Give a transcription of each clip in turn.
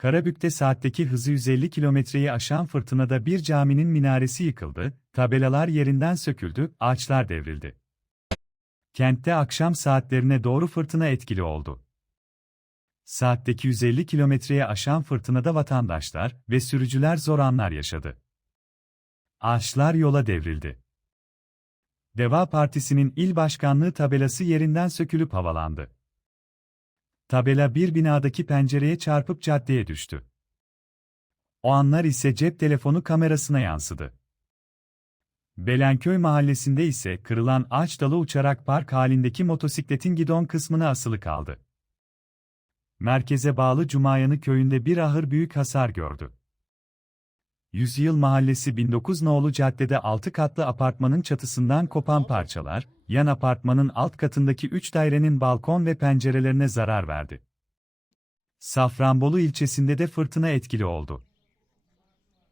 Karabük'te saatteki hızı 150 kilometreyi aşan fırtınada bir caminin minaresi yıkıldı, tabelalar yerinden söküldü, ağaçlar devrildi. Kentte akşam saatlerine doğru fırtına etkili oldu. Saatteki 150 kilometreye aşan fırtınada vatandaşlar ve sürücüler zor anlar yaşadı. Ağaçlar yola devrildi. Deva Partisi'nin il başkanlığı tabelası yerinden sökülüp havalandı. Tabela bir binadaki pencereye çarpıp caddeye düştü. O anlar ise cep telefonu kamerasına yansıdı. Belenköy mahallesinde ise kırılan ağaç dalı uçarak park halindeki motosikletin gidon kısmına asılı kaldı. Merkeze bağlı Cumayanı köyünde bir ahır büyük hasar gördü. Yüzyıl Mahallesi 19 nolu caddede 6 katlı apartmanın çatısından kopan parçalar, yan apartmanın alt katındaki 3 dairenin balkon ve pencerelerine zarar verdi. Safranbolu ilçesinde de fırtına etkili oldu.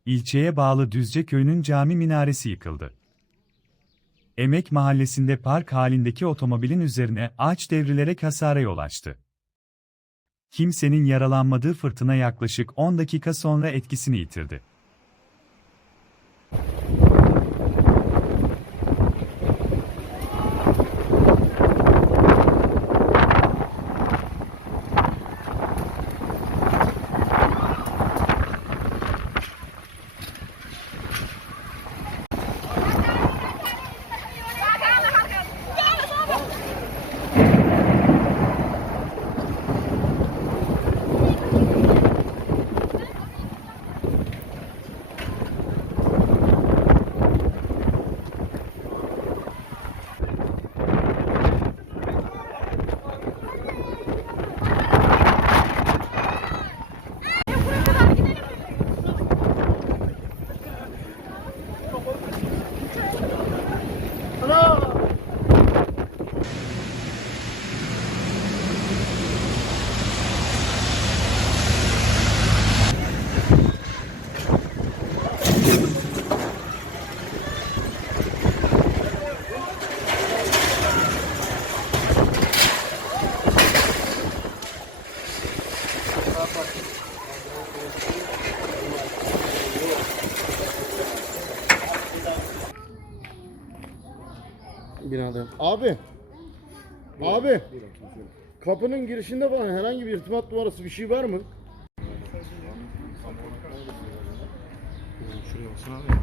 İlçeye bağlı Düzce köyünün cami minaresi yıkıldı. Emek Mahallesi'nde park halindeki otomobilin üzerine ağaç devrilerek hasara yol açtı. Kimsenin yaralanmadığı fırtına yaklaşık 10 dakika sonra etkisini yitirdi. Binada. Abi. Abi. Kapının girişinde falan herhangi bir irtibat numarası bir şey var mı? Şuraya baksana abi.